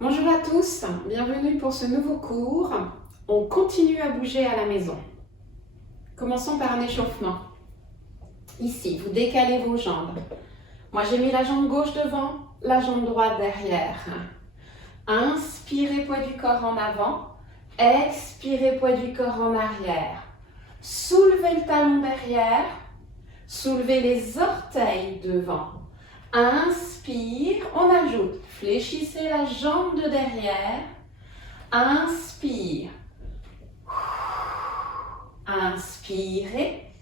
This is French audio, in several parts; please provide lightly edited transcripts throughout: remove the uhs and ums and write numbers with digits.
Bonjour à tous, bienvenue pour ce nouveau cours. On continue à bouger à la maison. Commençons par un échauffement. Ici, vous décalez vos jambes. Moi, j'ai mis la jambe gauche devant, la jambe droite derrière. Inspirez, poids du corps en avant. Expirez, poids du corps en arrière. Soulevez le talon derrière. Soulevez les orteils devant. Inspire, on ajoute. Fléchissez la jambe de derrière. Inspire. Inspirez.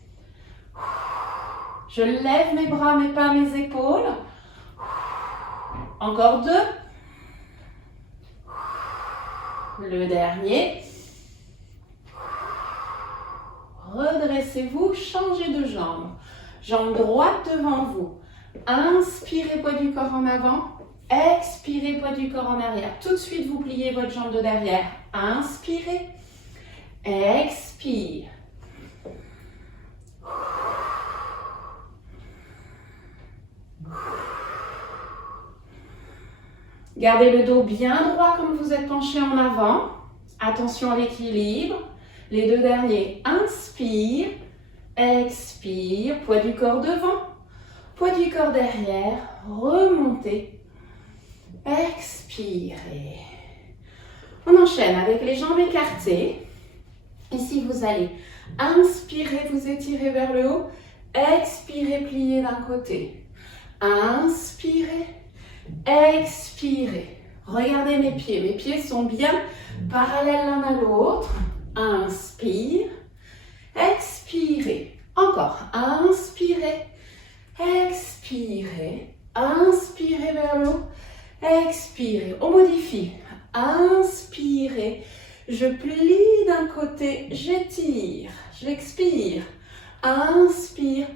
Je lève mes bras, mais pas mes épaules. Encore 2. Le dernier. Redressez-vous, changez de jambe. Jambe droite devant vous. Inspirez, poids du corps en avant. Expirez, poids du corps en arrière. Tout de suite, vous pliez votre jambe de derrière. Inspirez. Expire. Gardez le dos bien droit comme vous êtes penché en avant. Attention à l'équilibre. Les 2 derniers. Inspire. Expire. Poids du corps devant. Poids du corps derrière. Remontez. Expirez. On enchaîne avec les jambes écartées. Ici, vous allez inspirer, vous étirez vers le haut. Expirez, pliez d'un côté. Inspirez. Expirez. Regardez mes pieds. Mes pieds sont bien parallèles l'un à l'autre. Inspire. Expirez. Encore. Inspirez. Expirez. Inspirez vers le haut. Expirez. On modifie. Inspirez. Je plie d'un côté. J'étire. J'expire. Inspire.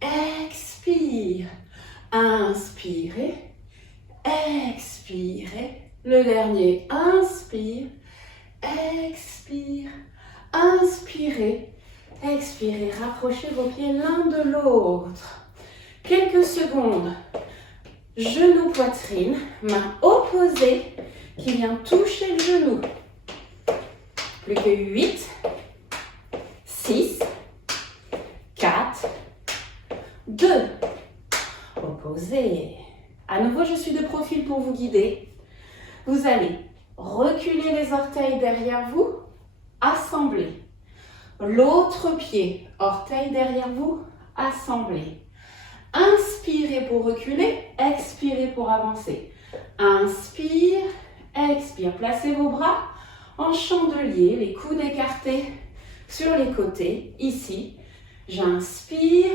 Expire. Inspirez. Expirez. Le dernier. Inspire. Expire. Inspirez. Expirez. Rapprochez vos pieds l'un de l'autre. Quelques secondes. Genou, poitrine. Main opposée qui vient toucher le genou. Plus que 8. 6. 4. 2. Opposé. À nouveau, je suis de profil pour vous guider. Vous allez reculer les orteils derrière vous, assembler. L'autre pied, orteil derrière vous, assembler. Inspirez pour reculer, expirez pour avancer. Inspire, expire. Placez vos bras en chandelier, les coudes écartés sur les côtés. Ici, j'inspire.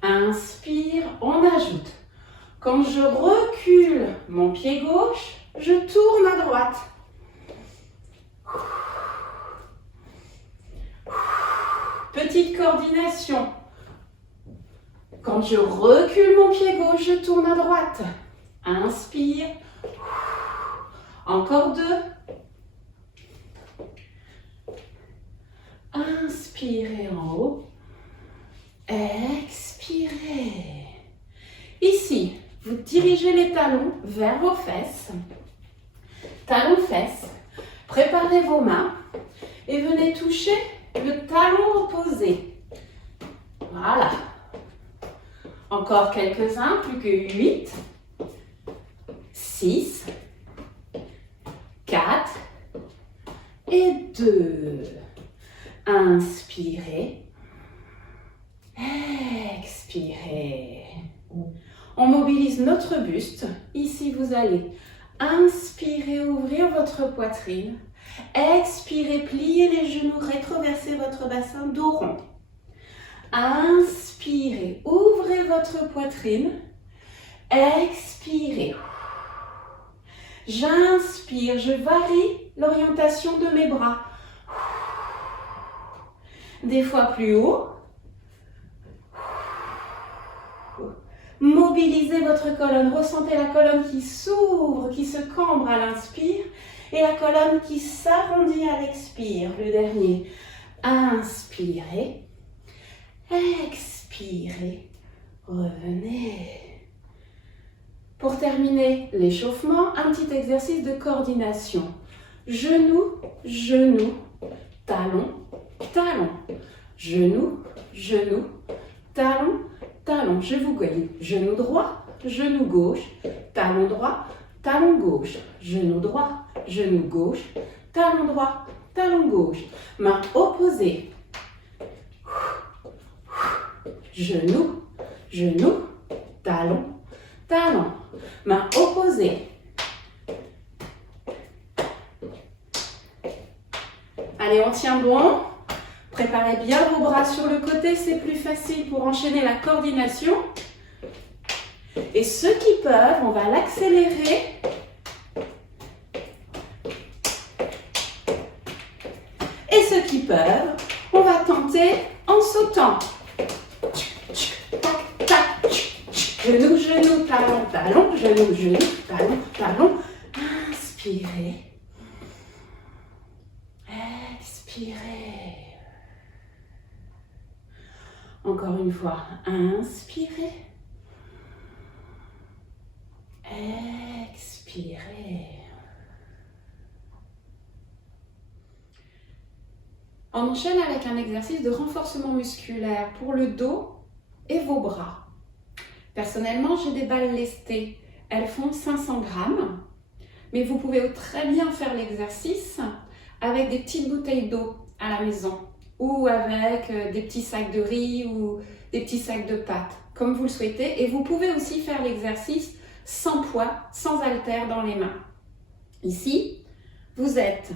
Inspire, on ajoute. Quand je recule mon pied gauche, je tourne à droite. Petite coordination. Quand je recule mon pied gauche, je tourne à droite. Inspire. Encore 2. Inspirez en haut. Expirez. Ici, vous dirigez les talons vers vos fesses. Talons-fesses. Préparez vos mains et venez toucher le talon opposé. Voilà. Encore quelques-uns, plus que 8. 6. 4. Et 2. Inspirez. Expirez. On mobilise notre buste. Ici, vous allez inspirer, ouvrir votre poitrine. Expirez, pliez les genoux, rétroversez votre bassin, dos rond. Inspirez, ouvrez votre poitrine. Expirez. J'inspire, je varie l'orientation de mes bras. Des fois plus haut. Mobilisez votre colonne, ressentez la colonne qui s'ouvre, qui se cambre à l'inspire et la colonne qui s'arrondit à l'expire. Le dernier, inspirez, expirez, revenez. Pour terminer l'échauffement, un petit exercice de coordination. Genou, genou, talon, talon. Genou, genou, talon, talon. Je vous guide. Genou droit, genou gauche, talon droit, talon gauche. Genou droit, genou gauche, talon droit, talon gauche. Main opposée. Genou, genou, talon, talon. Main opposée. Allez, on tient bon. Préparez bien vos bras sur le côté, c'est plus facile pour enchaîner la coordination. Et ceux qui peuvent, on va l'accélérer. Et ceux qui peuvent, on va tenter en sautant. Genou, genou, talon, talon, genou, genou, talon, talon. Inspirez. Expirez. Encore une fois, inspirez. Expirez. On enchaîne avec un exercice de renforcement musculaire pour le dos et vos bras. Personnellement, j'ai des balles lestées. Elles font 500 grammes. Mais vous pouvez très bien faire l'exercice avec des petites bouteilles d'eau à la maison ou avec des petits sacs de riz ou des petits sacs de pâtes, comme vous le souhaitez. Et vous pouvez aussi faire l'exercice sans poids, sans haltères dans les mains. Ici, vous êtes,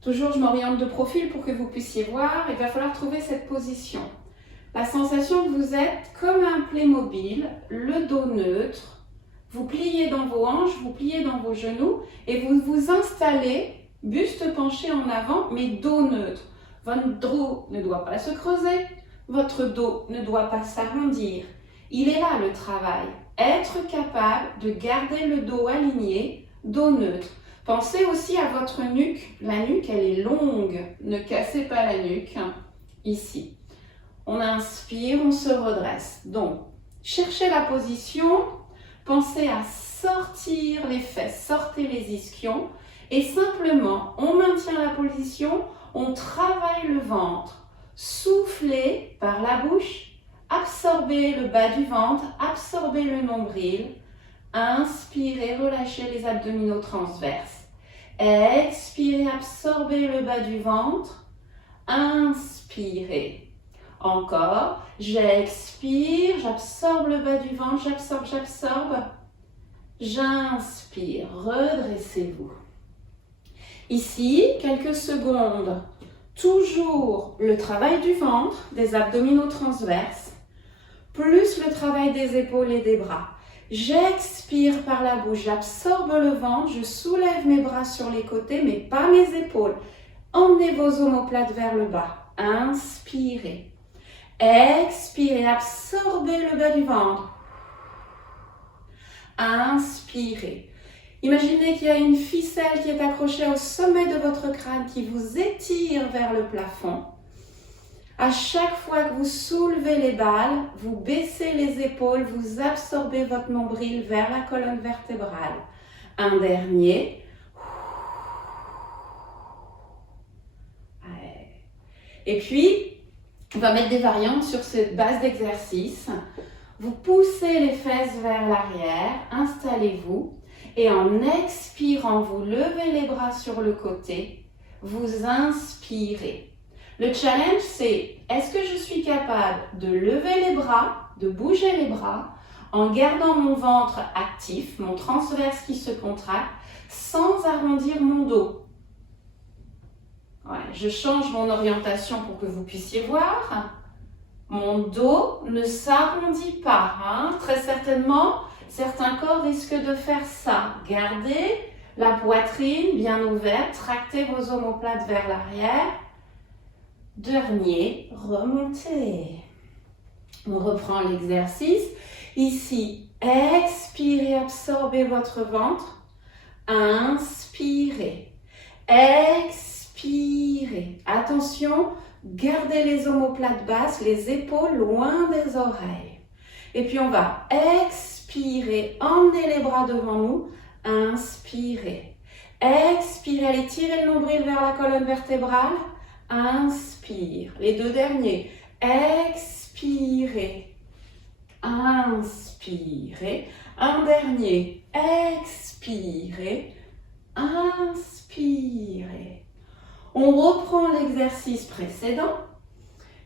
toujours je m'oriente de profil pour que vous puissiez voir, il va falloir trouver cette position. La sensation que vous êtes comme un Playmobil, le dos neutre, vous pliez dans vos hanches, vous pliez dans vos genoux et vous vous installez, buste penché en avant, mais dos neutre. Votre dos ne doit pas se creuser, votre dos ne doit pas s'arrondir. Il est là le travail, être capable de garder le dos aligné, dos neutre. Pensez aussi à votre nuque, la nuque elle est longue, ne cassez pas la nuque, ici. On inspire, on se redresse. Donc, cherchez la position, pensez à sortir les fesses, sortez les ischions et simplement, on maintient la position, on travaille le ventre. Soufflez par la bouche, absorbez le bas du ventre, absorbez le nombril. Inspirez, relâchez les abdominaux transverses. Expirez, absorbez le bas du ventre. Inspirez. Encore, j'expire, j'absorbe le bas du ventre, j'absorbe. J'inspire, redressez-vous. Ici, quelques secondes, toujours le travail du ventre, des abdominaux transverses, plus le travail des épaules et des bras. J'expire par la bouche, j'absorbe le ventre, je soulève mes bras sur les côtés, mais pas mes épaules. Emmenez vos omoplates vers le bas. Inspirez. Expirez, absorbez le bas du ventre. Inspirez. Imaginez qu'il y a une ficelle qui est accrochée au sommet de votre crâne qui vous étire vers le plafond. À chaque fois que vous soulevez les balles, vous baissez les épaules, vous absorbez votre nombril vers la colonne vertébrale. Un dernier. Et puis, on va mettre des variantes sur cette base d'exercice. Vous poussez les fesses vers l'arrière, installez-vous et en expirant, vous levez les bras sur le côté, vous inspirez. Le challenge, c'est est-ce que je suis capable de lever les bras, de bouger les bras en gardant mon ventre actif, mon transverse qui se contracte, sans arrondir mon dos. Ouais, je change mon orientation pour que vous puissiez voir. Mon dos ne s'arrondit pas. Très certainement, certains corps risquent de faire ça. Gardez la poitrine bien ouverte, tractez vos omoplates vers l'arrière. Dernier, remontez. On reprend l'exercice. Ici, expirez, absorbez votre ventre. Inspirez. Expirez. Attention, gardez les omoplates basses, les épaules loin des oreilles. Et puis on va expirer. expirez, emmenez les bras devant nous, inspirez. Expirez, allez tirer le nombril vers la colonne vertébrale, inspire. Les deux derniers, expirez, inspirez. Un dernier, expirez, inspirez. On reprend l'exercice précédent.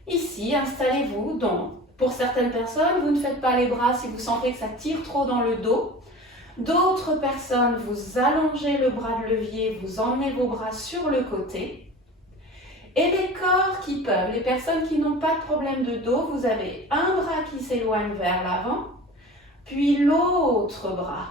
Ici, installez-vous. Donc, pour certaines personnes, vous ne faites pas les bras si vous sentez que ça tire trop dans le dos. D'autres personnes, vous allongez le bras de levier, vous emmenez vos bras sur le côté. Et les corps qui peuvent, les personnes qui n'ont pas de problème de dos, vous avez un bras qui s'éloigne vers l'avant, puis l'autre bras.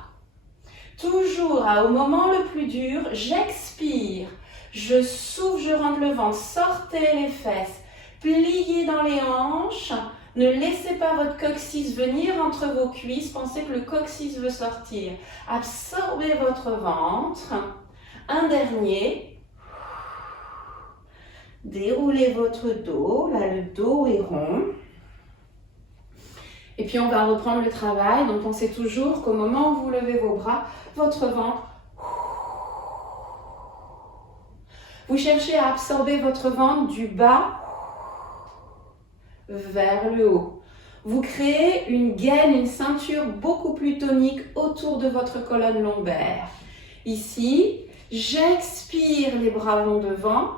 Toujours au moment le plus dur, j'expire, je souffle, je rentre le ventre, sortez les fesses, pliez dans les hanches, ne laissez pas votre coccyx venir entre vos cuisses, pensez que le coccyx veut sortir. Absorbez votre ventre. Un dernier. Déroulez votre dos, là le dos est rond. Et puis on va reprendre le travail, donc pensez toujours qu'au moment où vous levez vos bras, votre ventre, vous cherchez à absorber votre ventre du bas vers le haut. Vous créez une gaine, une ceinture beaucoup plus tonique autour de votre colonne lombaire. Ici, j'expire, les bras vont devant.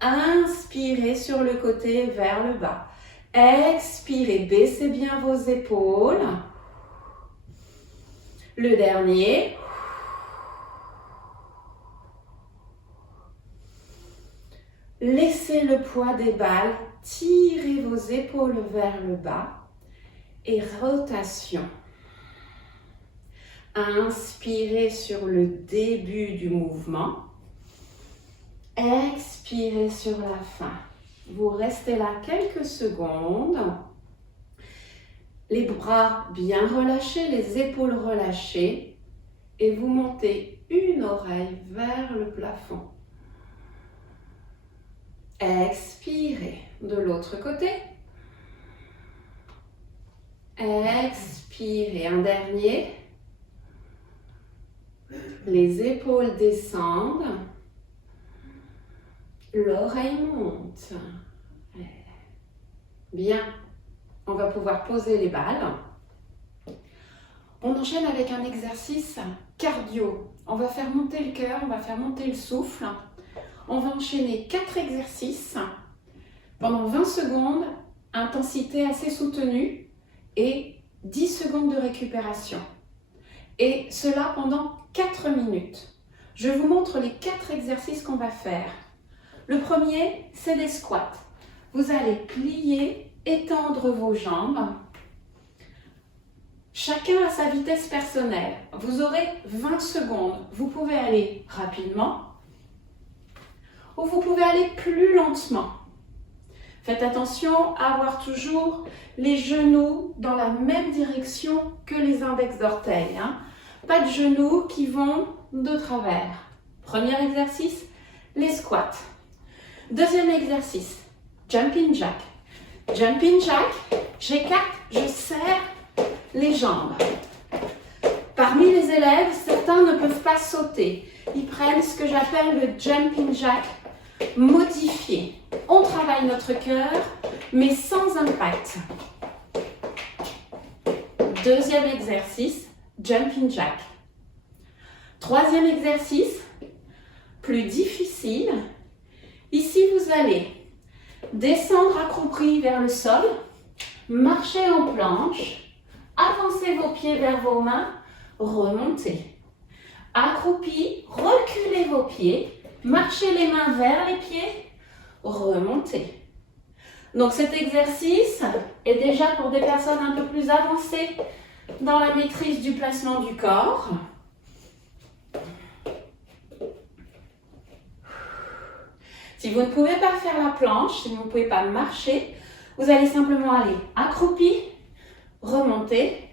Inspirez sur le côté vers le bas. Expirez, baissez bien vos épaules. Le dernier. Laissez le poids des balles, tirez vos épaules vers le bas et rotation. Inspirez sur le début du mouvement. Expirez sur la fin. Vous restez là quelques secondes. Les bras bien relâchés, les épaules relâchées. Et vous montez une oreille vers le plafond. Expirez de l'autre côté. Expirez. Un dernier. Les épaules descendent. L'oreille monte. Bien. On va pouvoir poser les balles. On enchaîne avec un exercice cardio. On va faire monter le cœur, on va faire monter le souffle. On va enchaîner 4 exercices pendant 20 secondes, intensité assez soutenue et 10 secondes de récupération. Et cela pendant 4 minutes. Je vous montre les 4 exercices qu'on va faire. Le premier, c'est des squats. Vous allez plier, étendre vos jambes. Chacun à sa vitesse personnelle. Vous aurez 20 secondes. Vous pouvez aller rapidement ou vous pouvez aller plus lentement. Faites attention à avoir toujours les genoux dans la même direction que les index d'orteils. Pas de genoux qui vont de travers. Premier exercice, les squats. Deuxième exercice, jumping jack. Jumping jack, j'écarte, je serre les jambes. Parmi les élèves, certains ne peuvent pas sauter. Ils prennent ce que j'appelle le jumping jack modifié. On travaille notre cœur, mais sans impact. Deuxième exercice, jumping jack. Troisième exercice, plus difficile. Ici, vous allez descendre accroupi vers le sol, marcher en planche, avancer vos pieds vers vos mains, remonter. Accroupi, reculez vos pieds, marchez les mains vers les pieds, remontez. Donc cet exercice est déjà pour des personnes un peu plus avancées dans la maîtrise du placement du corps. Si vous ne pouvez pas faire la planche, si vous ne pouvez pas marcher, vous allez simplement aller accroupi, remonter,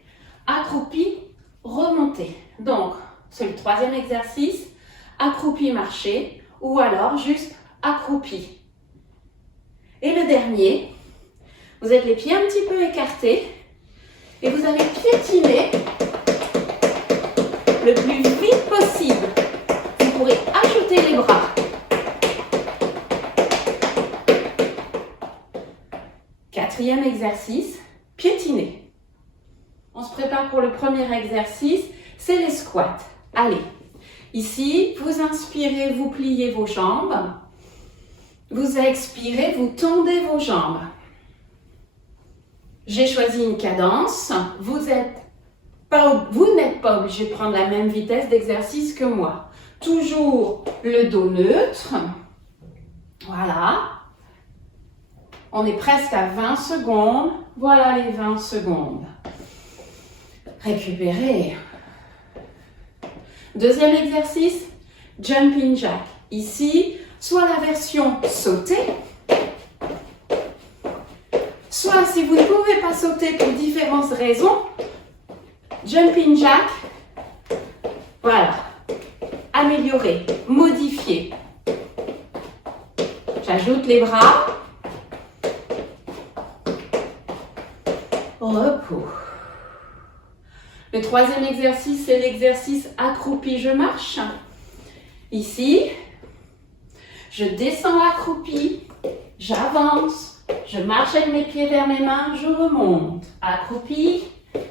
accroupi, remonter. Donc, c'est le troisième exercice, accroupi, marcher, ou alors juste accroupi. Et le dernier, vous êtes les pieds un petit peu écartés, et vous allez piétiner le plus vite possible. Vous pourrez ajouter les bras. Quatrième exercice, piétiner. On se prépare pour le premier exercice, c'est les squats. Allez, ici, vous inspirez, vous pliez vos jambes. Vous expirez, vous tendez vos jambes. J'ai choisi une cadence. Vous n'êtes pas obligé de prendre la même vitesse d'exercice que moi. Toujours le dos neutre. Voilà. On est presque à 20 secondes. Voilà les 20 secondes. Récupérez. Deuxième exercice, jumping jack. Ici, soit la version sautée, soit si vous ne pouvez pas sauter pour différentes raisons, jumping jack, voilà, améliorer, modifier. J'ajoute les bras, repos. Le troisième exercice, c'est l'exercice accroupi, je marche. Ici, je descends accroupi, j'avance, je marche avec mes pieds vers mes mains, je remonte. Accroupi,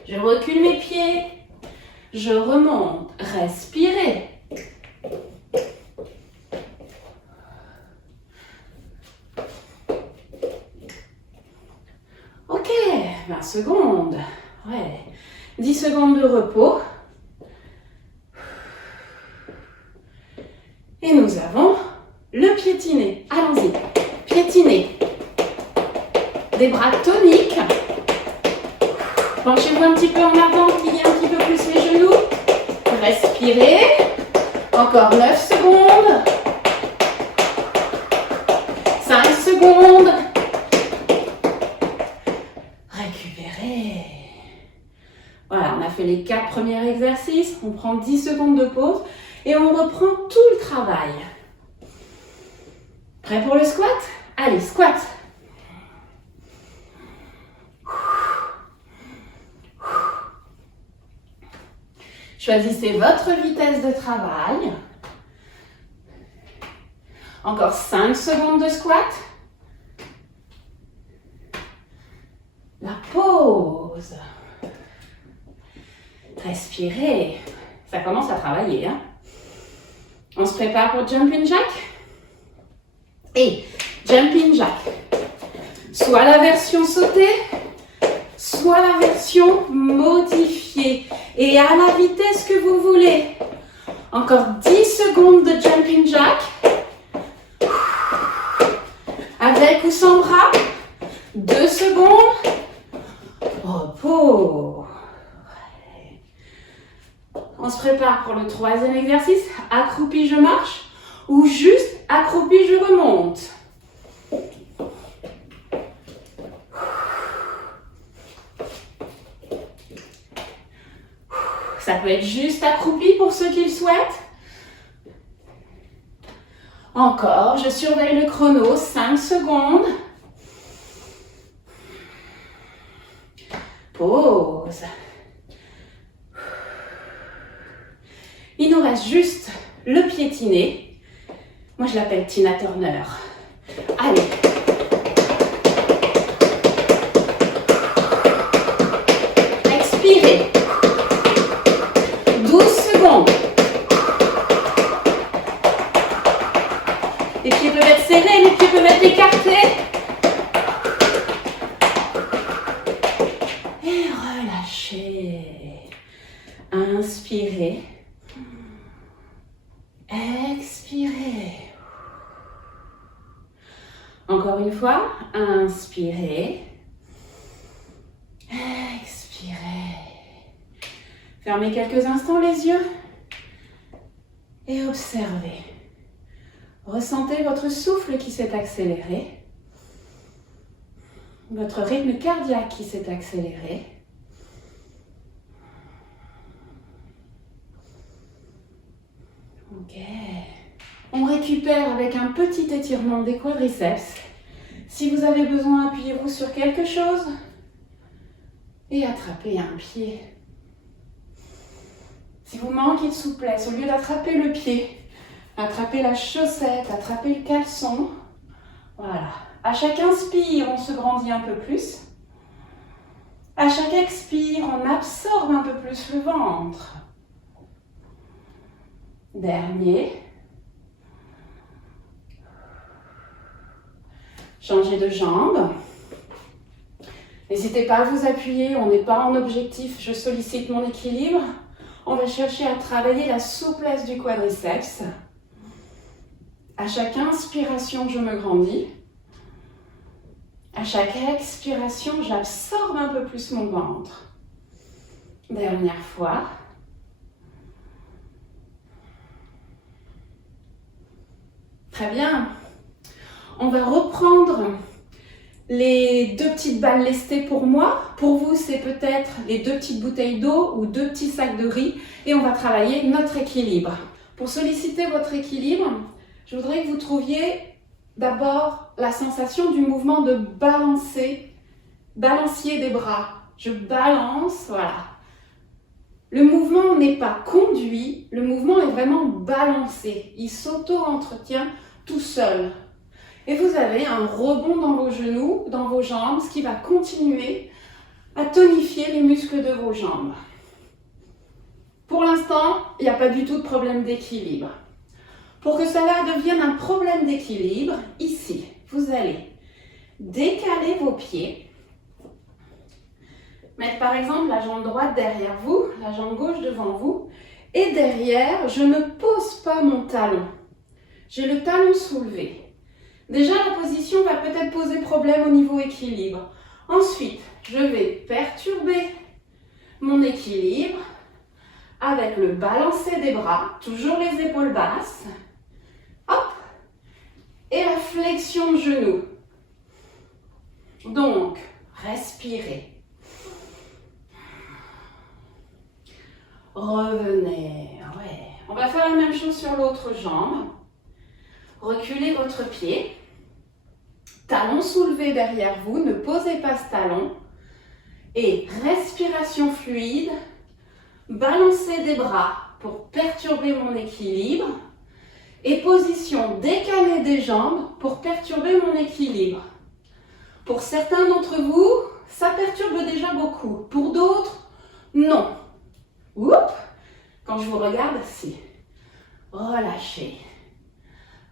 je recule mes pieds, je remonte. Respirez. Ok, 20 secondes. Ouais. 10 secondes de repos. Et nous avons le piétiné. Allons-y. Piétiné. Des bras toniques. Penchez-vous un petit peu en avant, pliez un petit peu plus les genoux. Respirez. Encore 9 secondes. 5 secondes. Récupérez. Voilà, on a fait les 4 premiers exercices. On prend 10 secondes de pause et on reprend tout le travail. Prêt pour le squat? Allez, squat. Choisissez votre vitesse de travail. Encore 5 secondes de squat. La pause. Respirez. Ça commence à travailler. Hein? On se prépare pour jumping jack. Et jumping jack. Soit la version sautée, soit la version modifiée. Et à la vitesse que vous voulez. Encore 10 secondes de jumping jack. Avec ou sans bras. 2 secondes. Repos. On se prépare pour le troisième exercice. Accroupi, je marche. Ou juste accroupi, je remonte. Ça peut être juste accroupi pour ceux qui le souhaitent. Encore, je surveille le chrono. 5 secondes. Pause. Il nous reste juste le piétiné. Moi, je l'appelle Tina Turner. Allez. Expirez. 12 secondes. Les pieds peuvent être serrés, les pieds peuvent être écartés. Et relâchez. Inspirez. Expirez. Encore une fois, inspirez. Expirez. Fermez quelques instants les yeux et observez. Ressentez votre souffle qui s'est accéléré, votre rythme cardiaque qui s'est accéléré. Ok. On récupère avec un petit étirement des quadriceps. Si vous avez besoin, appuyez-vous sur quelque chose et attrapez un pied. Si vous manquez de souplesse, au lieu d'attraper le pied, attraper la chaussette, attraper le caleçon, voilà. À chaque inspire, on se grandit un peu plus. À chaque expire, on absorbe un peu plus le ventre. Dernier. Changez de jambe. N'hésitez pas à vous appuyer, on n'est pas en objectif, je sollicite mon équilibre. On va chercher à travailler la souplesse du quadriceps. À chaque inspiration, je me grandis. À chaque expiration, j'absorbe un peu plus mon ventre. Dernière fois. Très bien. On va reprendre les 2 petites balles lestées pour moi. Pour vous, c'est peut-être les 2 petites bouteilles d'eau ou 2 petits sacs de riz. Et on va travailler notre équilibre. Pour solliciter votre équilibre, je voudrais que vous trouviez d'abord la sensation du mouvement de balancier des bras. Je balance, voilà. Le mouvement n'est pas conduit, le mouvement est vraiment balancé. Il s'auto-entretient tout seul. Et vous avez un rebond dans vos genoux, dans vos jambes, ce qui va continuer à tonifier les muscles de vos jambes. Pour l'instant, il n'y a pas du tout de problème d'équilibre. Pour que cela devienne un problème d'équilibre, ici, vous allez décaler vos pieds. Mettre par exemple la jambe droite derrière vous, la jambe gauche devant vous. Et derrière, je ne pose pas mon talon. J'ai le talon soulevé. Déjà, la position va peut-être poser problème au niveau équilibre. Ensuite, je vais perturber mon équilibre avec le balancer des bras, toujours les épaules basses. Hop! Et la flexion de genoux. Donc, respirez. Revenez. Ouais. On va faire la même chose sur l'autre jambe. Reculez votre pied. Talon soulevé derrière vous. Ne posez pas ce talon. Et respiration fluide. Balancez des bras pour perturber mon équilibre. Et position décalée des jambes pour perturber mon équilibre. Pour certains d'entre vous, ça perturbe déjà beaucoup. Pour d'autres, non. Oups. Quand je vous regarde, si. Relâchez.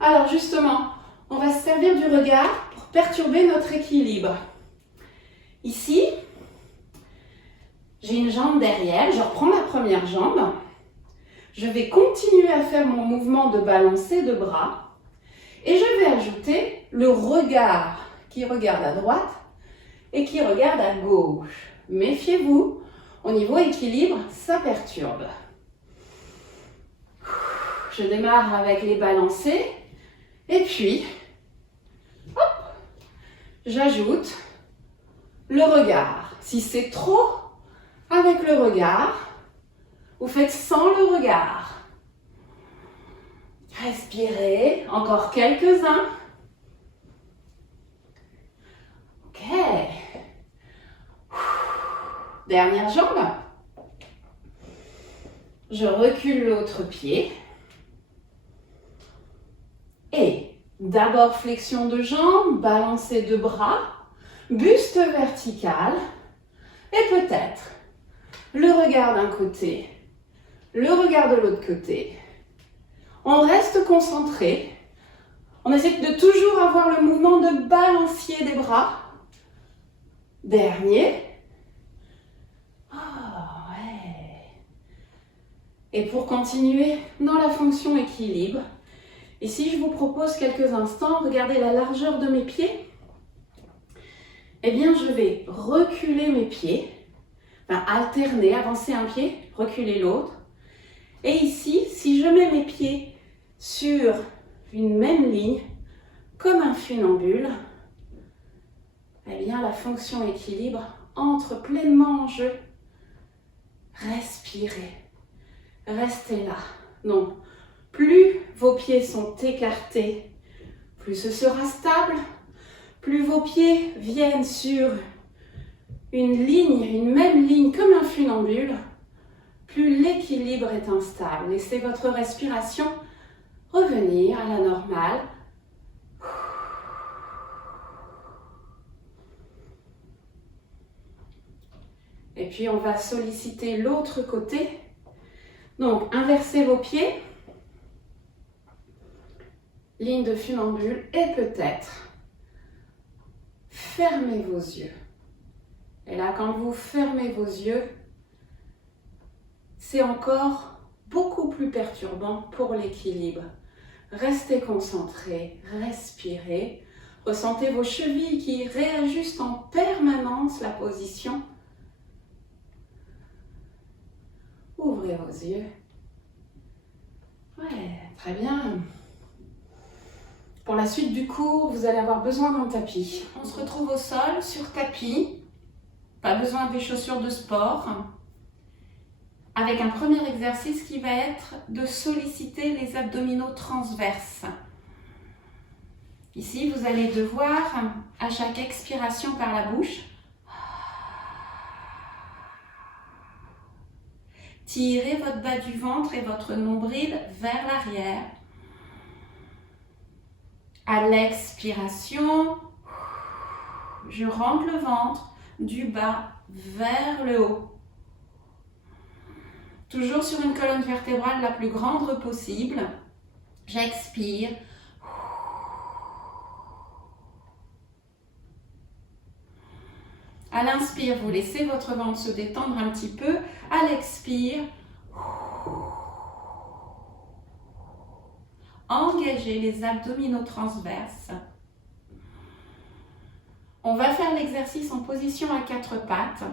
Alors justement, on va se servir du regard pour perturber notre équilibre. Ici, j'ai une jambe derrière, je reprends la première jambe. Je vais continuer à faire mon mouvement de balancer de bras et je vais ajouter le regard qui regarde à droite et qui regarde à gauche. Méfiez-vous, au niveau équilibre, ça perturbe. Je démarre avec les balancés et puis, hop, j'ajoute le regard. Si c'est trop, avec le regard, vous faites sans le regard. Respirez, encore quelques-uns. Ok. Dernière jambe. Je recule l'autre pied. Et d'abord flexion de jambes, balancer de bras, buste vertical. Et peut-être le regard d'un côté, le regard de l'autre côté. On reste concentré. On essaie de toujours avoir le mouvement de balancier des bras. Dernier. Oh, ouais. Et pour continuer dans la fonction équilibre, ici je vous propose quelques instants, regardez la largeur de mes pieds. Eh bien, je vais reculer mes pieds. Enfin, alterner, avancer un pied, reculer l'autre. Et ici, si je mets mes pieds sur une même ligne, comme un funambule, eh bien la fonction équilibre entre pleinement en jeu. Respirez, restez là. Non, plus vos pieds sont écartés, plus ce sera stable, plus vos pieds viennent sur une ligne, une même ligne comme un funambule, plus l'équilibre est instable. Laissez votre respiration revenir à la normale. Et puis on va solliciter l'autre côté. Donc inversez vos pieds. Ligne de funambule et peut-être fermez vos yeux. Et là, quand vous fermez vos yeux, c'est encore beaucoup plus perturbant pour l'équilibre. Restez concentrés, respirez. Ressentez vos chevilles qui réajustent en permanence la position. Ouvrez vos yeux. Ouais, très bien. Pour la suite du cours, vous allez avoir besoin d'un tapis. On se retrouve au sol, sur tapis. Pas besoin des chaussures de sport. Avec un premier exercice qui va être de solliciter les abdominaux transverses. Ici, vous allez devoir, à chaque expiration par la bouche, tirer votre bas du ventre et votre nombril vers l'arrière. À l'expiration, je rentre le ventre du bas vers le haut. Toujours sur une colonne vertébrale la plus grande possible. J'expire. À l'inspire, vous laissez votre ventre se détendre un petit peu. À l'expire, engagez les abdominaux transverses. On va faire l'exercice en position à 4 pattes.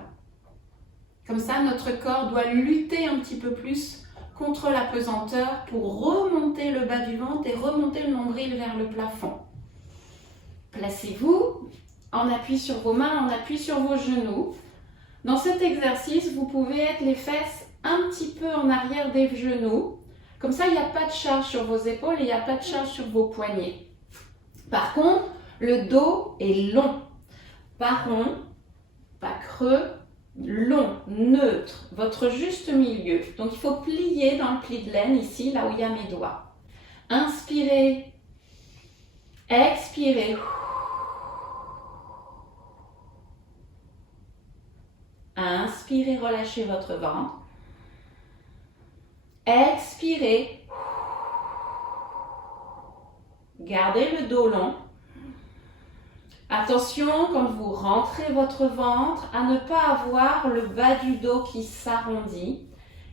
Comme ça, notre corps doit lutter un petit peu plus contre la pesanteur pour remonter le bas du ventre et remonter le nombril vers le plafond. Placez-vous en appui sur vos mains, en appui sur vos genoux. Dans cet exercice, vous pouvez être les fesses un petit peu en arrière des genoux. Comme ça, il n'y a pas de charge sur vos épaules et il n'y a pas de charge sur vos poignets. Par contre, le dos est long. Pas rond, pas creux, long, neutre, votre juste milieu. Donc, il faut plier dans le pli de laine ici, là où il y a mes doigts. Inspirez, expirez. Inspirez, relâchez votre ventre. Expirez. Gardez le dos long. Attention, quand vous rentrez votre ventre, à ne pas avoir le bas du dos qui s'arrondit.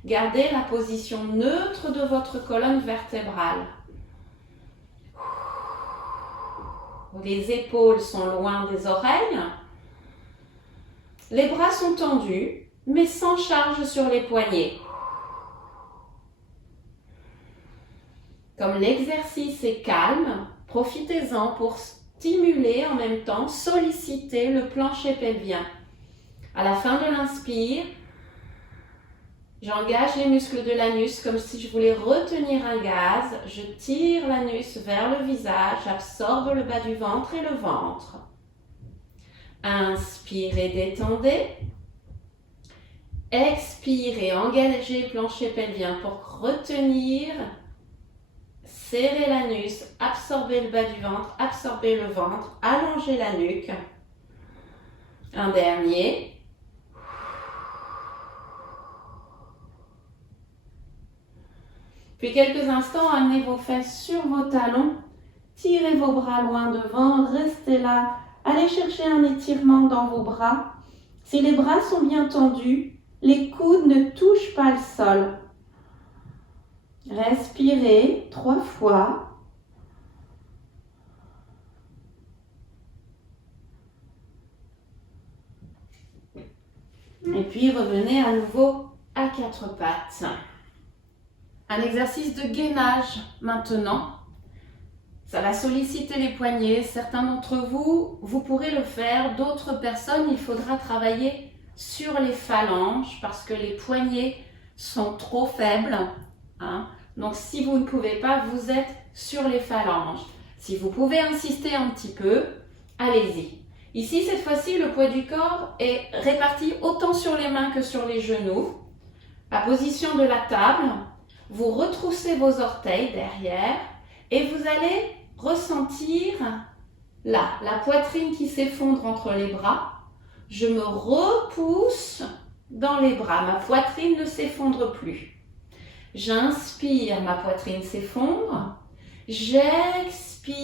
Gardez la position neutre de votre colonne vertébrale. Les épaules sont loin des oreilles. Les bras sont tendus, mais sans charge sur les poignets. Comme l'exercice est calme, profitez-en pour stimuler en même temps, solliciter le plancher pelvien. À la fin de l'inspire, j'engage les muscles de l'anus comme si je voulais retenir un gaz. Je tire l'anus vers le visage, absorbe le bas du ventre et le ventre. Inspirez, détendez. Expirez, engagez le plancher pelvien pour retenir. Serrez l'anus, absorbez le bas du ventre, absorbez le ventre, allongez la nuque. Un dernier. Puis quelques instants, amenez vos fesses sur vos talons, tirez vos bras loin devant, restez là. Allez chercher un étirement dans vos bras. Si les bras sont bien tendus, les coudes ne touchent pas le sol. Respirez 3 fois. Et puis revenez à nouveau à 4 pattes. Un exercice de gainage maintenant. Ça va solliciter les poignets. Certains d'entre vous, vous pourrez le faire. D'autres personnes, il faudra travailler sur les phalanges parce que les poignets sont trop faibles. Donc, si vous ne pouvez pas, vous êtes sur les phalanges. Si vous pouvez insister un petit peu, allez-y. Ici, cette fois-ci, le poids du corps est réparti autant sur les mains que sur les genoux. la position de la table. Vous retroussez vos orteils derrière et vous allez ressentir là, la poitrine qui s'effondre entre les bras. Je me repousse dans les bras. Ma poitrine ne s'effondre plus. J'inspire, ma poitrine s'effondre. J'expire.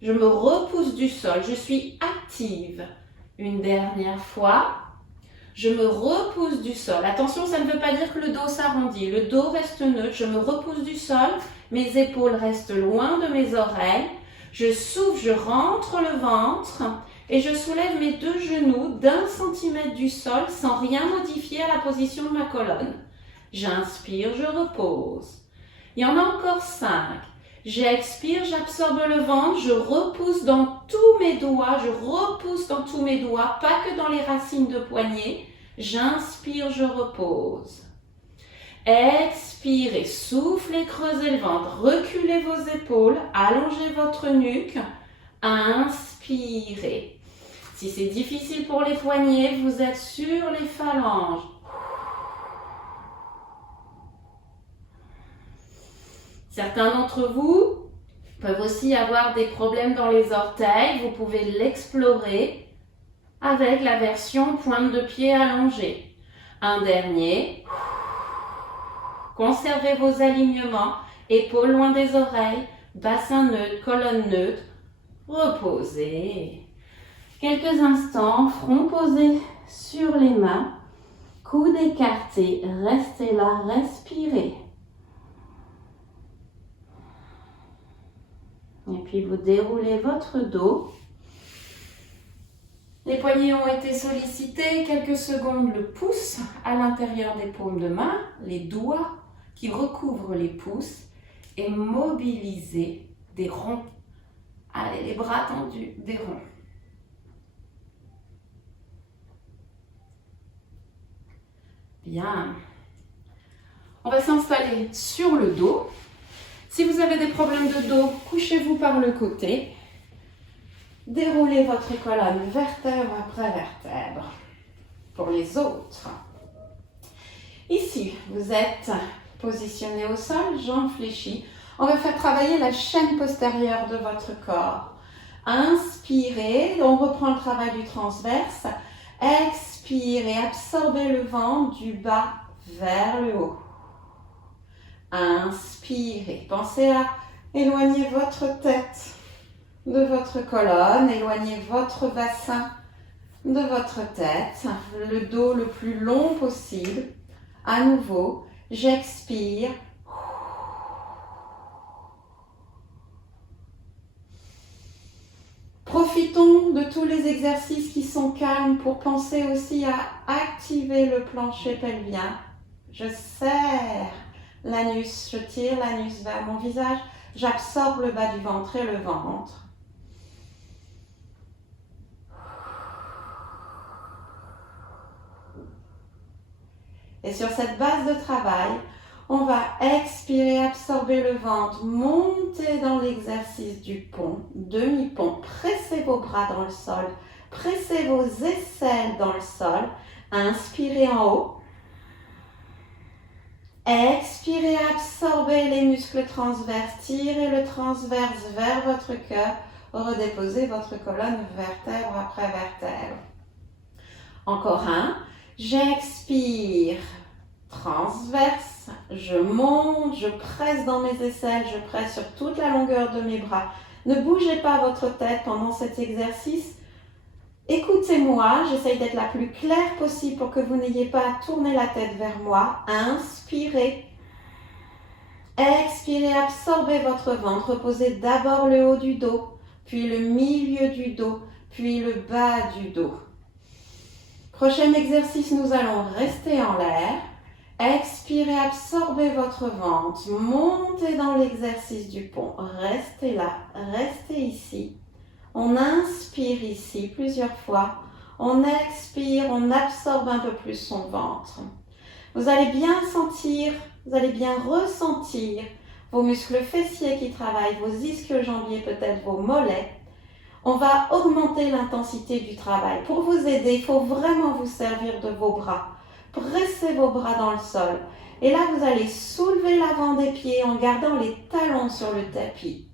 Je me repousse du sol. Je suis active. Une dernière fois. Je me repousse du sol. Attention, ça ne veut pas dire que le dos s'arrondit. Le dos reste neutre. Je me repousse du sol. Mes épaules restent loin de mes oreilles. Je souffle, je rentre le ventre et je soulève mes deux genoux d'1 centimètre du sol sans rien modifier à la position de ma colonne. J'inspire, je repose. Il y en a encore 5. J'expire, j'absorbe le ventre, je repousse dans tous mes doigts, pas que dans les racines de poignet. J'inspire, je repose. Expirez, soufflez, creusez le ventre, reculez vos épaules, allongez votre nuque. Inspirez. Si c'est difficile pour les poignets, vous êtes sur les phalanges. Certains d'entre vous peuvent aussi avoir des problèmes dans les orteils. Vous pouvez l'explorer avec la version pointe de pied allongée. Un dernier. Conservez vos alignements, épaules loin des oreilles, bassin neutre, colonne neutre. Reposez. Quelques instants, front posé sur les mains, coudes écartés. Restez là, respirez. Et puis vous déroulez votre dos. Les poignets ont été sollicités. Quelques secondes, le pouce à l'intérieur des paumes de main, les doigts qui recouvrent les pouces et mobilisez des ronds. Allez, les bras tendus, des ronds. Bien. On va s'installer sur le dos. Si vous avez des problèmes de dos, couchez-vous par le côté. Déroulez votre colonne vertèbre après vertèbre. Pour les autres. Ici, vous êtes positionné au sol, jambes fléchies. On va faire travailler la chaîne postérieure de votre corps. Inspirez, on reprend le travail du transverse. Expirez, absorbez le ventre du bas vers le haut. Inspirez, pensez à éloigner votre tête de votre colonne, éloignez votre bassin de votre tête, le dos le plus long possible. À nouveau, j'expire. Profitons de tous les exercices qui sont calmes pour penser aussi à activer le plancher pelvien. Je serre l'anus, je tire l'anus vers mon visage, j'absorbe le bas du ventre et le ventre. Et sur cette base de travail, on va expirer, absorber le ventre, monter dans l'exercice du pont, demi-pont. Pressez vos bras dans le sol, pressez vos aisselles dans le sol. Inspirez en haut. Expirez, absorbez les muscles transverses, tirez le transverse vers votre cœur, redéposez votre colonne vertèbre après vertèbre. Encore un. J'expire, transverse, je monte, je presse dans mes aisselles, je presse sur toute la longueur de mes bras. Ne bougez pas votre tête pendant cet exercice. Écoutez-moi, j'essaye d'être la plus claire possible pour que vous n'ayez pas à tourner la tête vers moi. Inspirez. Expirez, absorbez votre ventre. Reposez d'abord le haut du dos, puis le milieu du dos, puis le bas du dos. Prochain exercice, nous allons rester en l'air. Expirez, absorbez votre ventre. Montez dans l'exercice du pont. Restez là, restez ici. On inspire ici plusieurs fois. On expire, on absorbe un peu plus son ventre. Vous allez bien sentir, vous allez bien ressentir vos muscles fessiers qui travaillent, vos ischio-jambiers, peut-être vos mollets. On va augmenter l'intensité du travail. Pour vous aider, il faut vraiment vous servir de vos bras. Pressez vos bras dans le sol. Et là, vous allez soulever l'avant des pieds en gardant les talons sur le tapis.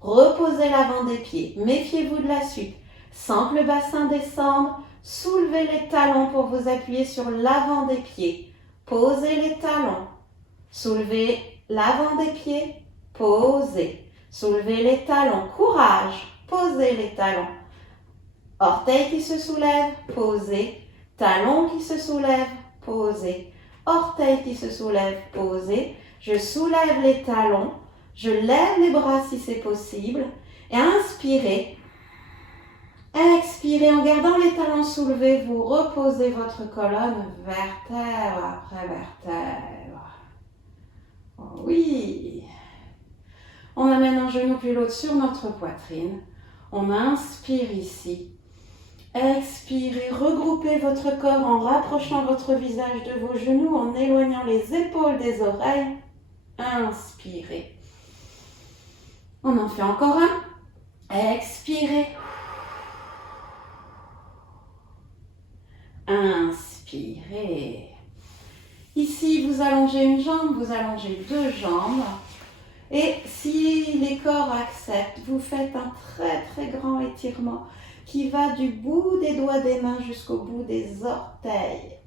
Reposez l'avant des pieds. Méfiez-vous de la suite. Sans que le bassin descende, soulevez les talons pour vous appuyer sur l'avant des pieds. Posez les talons. Soulevez l'avant des pieds. Posez. Soulevez les talons. Courage. Posez les talons. Orteils qui se soulèvent. Posez. Talons qui se soulèvent. Posez. Orteils qui se soulèvent. Posez. Je soulève les talons. Je lève les bras si c'est possible. Et inspirez. Expirez en gardant les talons soulevés. Vous reposez votre colonne vertèbre après vertèbre. Oh oui. On amène un genou puis l'autre sur notre poitrine. On inspire ici. Expirez, regroupez votre corps en rapprochant votre visage de vos genoux, en éloignant les épaules des oreilles. Inspirez. On en fait encore un. Expirez. Inspirez. Ici, vous allongez une jambe, vous allongez deux jambes. Et si les corps acceptent, vous faites un très très grand étirement qui va du bout des doigts des mains jusqu'au bout des orteils.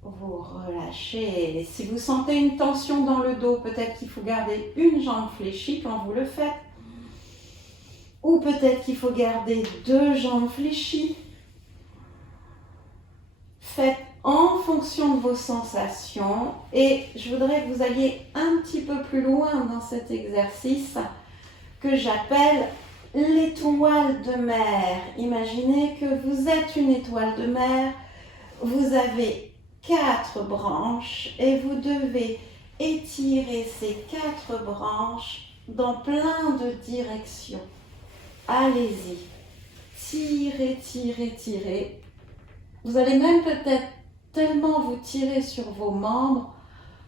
Vous relâchez. Si vous sentez une tension dans le dos, peut-être qu'il faut garder une jambe fléchie quand vous le faites. Ou peut-être qu'il faut garder deux jambes fléchies. Faites en fonction de vos sensations. Et je voudrais que vous alliez un petit peu plus loin dans cet exercice que j'appelle l'étoile de mer. Imaginez que vous êtes une étoile de mer. Vous avez 4 branches et vous devez étirer ces 4 branches dans plein de directions. Allez-y. Tirez, tirez, tirez. Vous allez même peut-être tellement vous tirer sur vos membres,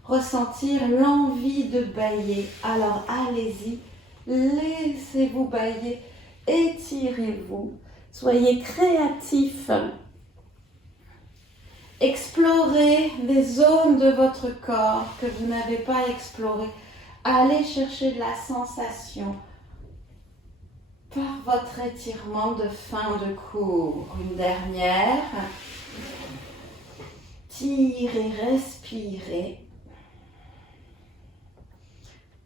ressentir l'envie de bâiller. Alors allez-y, laissez-vous bâiller, étirez-vous, soyez créatifs. Explorez les zones de votre corps que vous n'avez pas explorées. Allez chercher de la sensation par votre étirement de fin de cours. Une dernière. Tirez, respirez.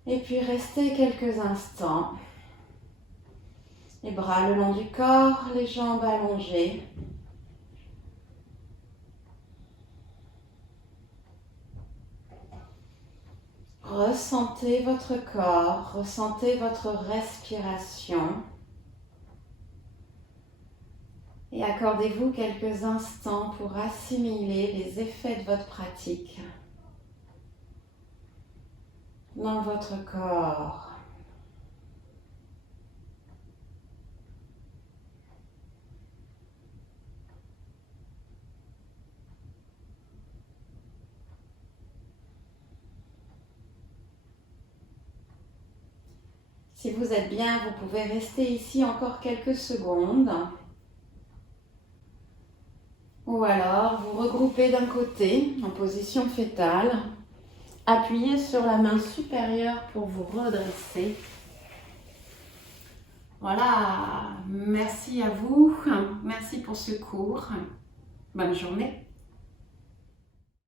Et puis restez quelques instants. Les bras le long du corps, les jambes allongées. Ressentez votre corps, ressentez votre respiration. Et accordez-vous quelques instants pour assimiler les effets de votre pratique dans votre corps. Si vous êtes bien, vous pouvez rester ici encore quelques secondes. Ou alors, vous regroupez d'un côté en position fétale. Appuyez sur la main supérieure pour vous redresser. Voilà, merci à vous. Merci pour ce cours. Bonne journée.